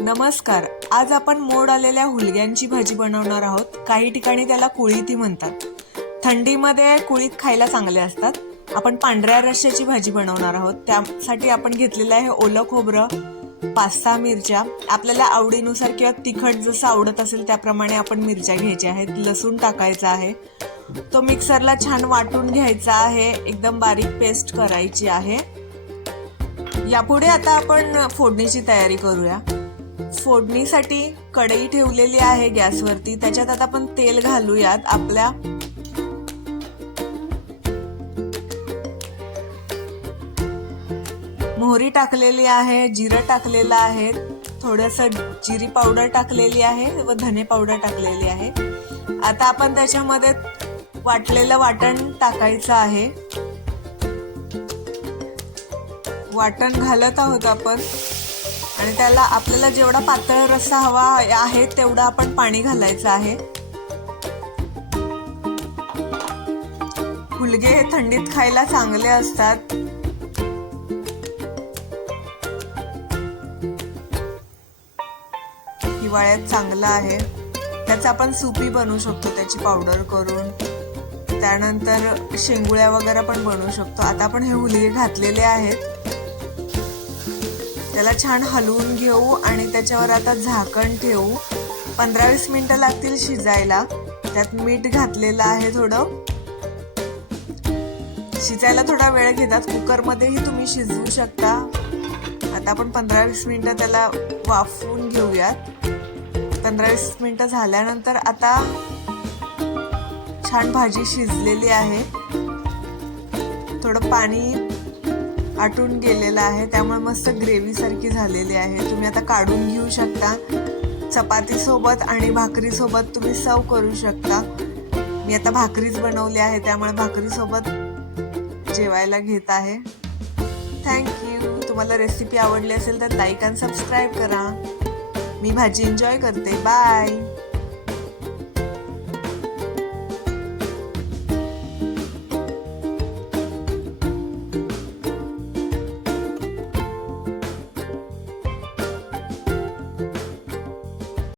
नमस्कार आज आपण मोड आलेल्या हुलग्यांची भाजी बनवणार आहोत. काही ठिकाणी त्याला कुळीथी म्हणतात. थंडीमध्ये कुळीत खायला चांगले असतात. आपण पांढऱ्या रश्श्याची भाजी बनवणार आहोत. त्यासाठी आपण घेतलेलं आहे ओलं खोबरं पाच सहा मिरच्या. आपल्याला आवडीनुसार किंवा तिखट जसं आवडत असेल त्याप्रमाणे आपण मिरच्या घ्यायच्या आहेत. लसूण टाकायचा आहे. तो मिक्सरला छान वाटून घ्यायचा आहे. एकदम बारीक पेस्ट करायची आहे. यापुढे आता आपण फोडणीची तयारी करूया. फोडणीसाठी कढई ठेवलेली आहे गॅसवरती. त्याच्यात आता आपण तेल घालूयात आपल्या. मोहरी टाकलेली आहे जिरं टाकलेलं आहे थोडंसं जिरी पावडर टाकलेली आहे व धने पावडर टाकलेली आहे. आता आपण त्याच्यामध्ये वाटलेलं वाटण टाकायचं आहे. वाटण घालत आहोत आपण. आणि त्याला आपल्याला जेवढा पातळ रस्सा हवा आहे तेवढा आपण पाणी घालायचं आहे. हुलगे हे थंडीत खायला चांगले असतात. हिवाळ्यात चांगलं आहे. त्याचं आपण सुपी बनवू शकतो त्याची पावडर करून. त्यानंतर शेंगुळ्या वगैरे पण बनवू शकतो. आता आपण हे हुलगे घातलेले आहेत. त्याला छान हलवून घेऊ आणि त्याच्यावर आता झाकण ठेवू. पंधरा वीस मिनटं लागतील शिजायला. त्यात मीठ घातलेलं आहे थोडं. शिजायला थोडा वेळ घेतात. कुकरमध्येही तुम्ही शिजवू शकता. आता आपण पंधरा वीस मिनटं त्याला वाफवून घेऊयात. पंधरा वीस मिनटं झाल्यानंतर आता छान भाजी शिजलेली आहे. थोडं पाणी आटून गेलेलं आहे. त्यामुळे मस्त ग्रेव्ही सारखी झालेली आहे. तुम्ही आता काढून घेऊ शकता. चपाती सोबत आणि भाकरी सोबत तुम्ही सर्व करू शकता. मी आता भाकरीच बनवली आहे. त्यामुळे भाकरी सोबत जेवायला घेत आहे. थँक्यू तुम्हाला रेसिपी आवडली असेल तर लाईक आणि सबस्क्राईब करा. मी भाजी एन्जॉय करते. बाय